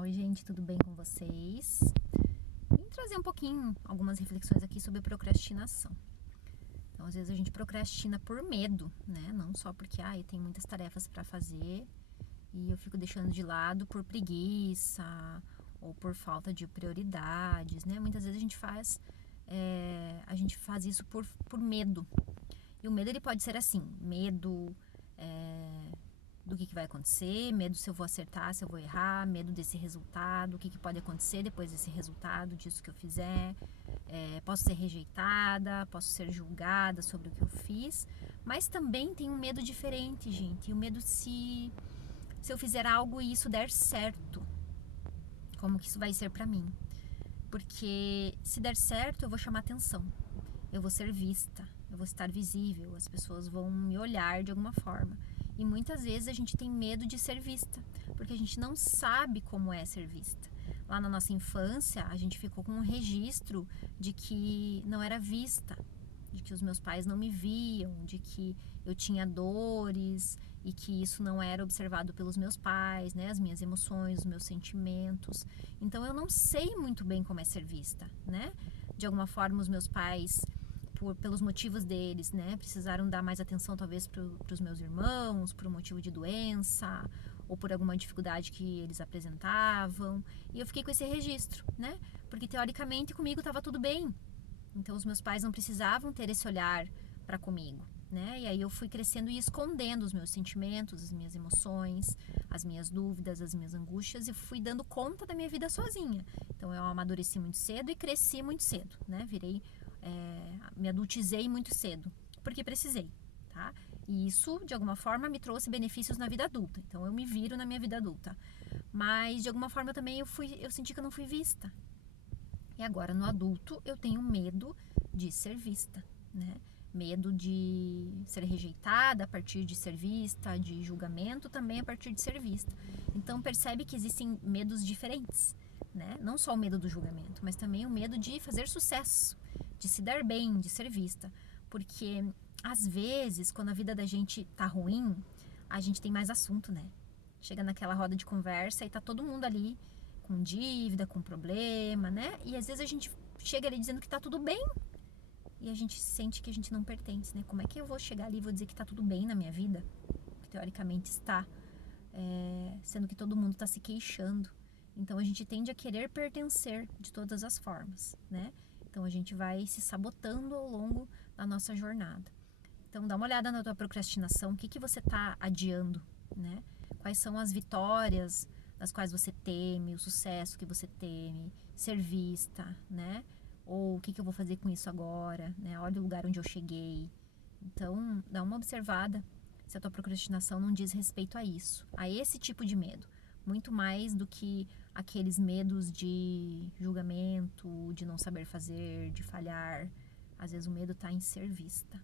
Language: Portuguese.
Oi, gente, tudo bem com vocês? Vim trazer um pouquinho, algumas reflexões aqui sobre procrastinação. Então, às vezes a gente procrastina por medo, né? Não só porque, eu tenho muitas tarefas para fazer e eu fico deixando de lado por preguiça ou por falta de prioridades, né? Muitas vezes a gente faz isso por medo. E o medo, ele pode ser assim, medo do que vai acontecer, medo se eu vou acertar, se eu vou errar, medo desse resultado, o que pode acontecer depois desse resultado, disso que eu fizer. Posso ser rejeitada, posso ser julgada sobre o que eu fiz, mas também tem um medo diferente, gente. E o medo se eu fizer algo e isso der certo, como que isso vai ser pra mim? Porque se der certo, eu vou chamar atenção, eu vou ser vista, eu vou estar visível, as pessoas vão me olhar de alguma forma. E muitas vezes a gente tem medo de ser vista, porque a gente não sabe como é ser vista. Lá na nossa infância, a gente ficou com um registro de que não era vista, de que os meus pais não me viam, de que eu tinha dores e que isso não era observado pelos meus pais, né? As minhas emoções, os meus sentimentos. Então eu não sei muito bem como é ser vista, né? De alguma forma os meus pais, pelos motivos deles, né, precisaram dar mais atenção talvez para os meus irmãos, por um motivo de doença ou por alguma dificuldade que eles apresentavam, e eu fiquei com esse registro, né, porque teoricamente comigo estava tudo bem, então os meus pais não precisavam ter esse olhar para comigo, né, e aí eu fui crescendo e escondendo os meus sentimentos, as minhas emoções, as minhas dúvidas, as minhas angústias, e fui dando conta da minha vida sozinha. Então eu amadureci muito cedo e cresci muito cedo, né, me adultizei muito cedo, porque precisei, tá? E isso, de alguma forma, me trouxe benefícios na vida adulta. Então, eu me viro na minha vida adulta. Mas, de alguma forma, também eu senti que eu não fui vista. E agora, no adulto, eu tenho medo de ser vista, né? Medo de ser rejeitada a partir de ser vista, de julgamento também a partir de ser vista. Então, percebe que existem medos diferentes, né? Não só o medo do julgamento, mas também o medo de fazer sucesso, de se dar bem, de ser vista. Porque, às vezes, quando a vida da gente tá ruim, a gente tem mais assunto, né? Chega naquela roda de conversa e tá todo mundo ali com dívida, com problema, né? E às vezes a gente chega ali dizendo que tá tudo bem e a gente sente que a gente não pertence, né? Como é que eu vou chegar ali e vou dizer que tá tudo bem na minha vida? Que teoricamente está, sendo que todo mundo tá se queixando. Então a gente tende a querer pertencer de todas as formas, né? Então a gente vai se sabotando ao longo da nossa jornada. Então dá uma olhada na tua procrastinação, o que você tá adiando, né? Quais são as vitórias das quais você teme, o sucesso que você teme, ser vista, né? Ou o que eu vou fazer com isso agora, né? Olha o lugar onde eu cheguei. Então, dá uma observada se a tua procrastinação não diz respeito a isso, a esse tipo de medo. Muito mais do que aqueles medos de julgamento, de não saber fazer, de falhar. Às vezes o medo está em ser vista.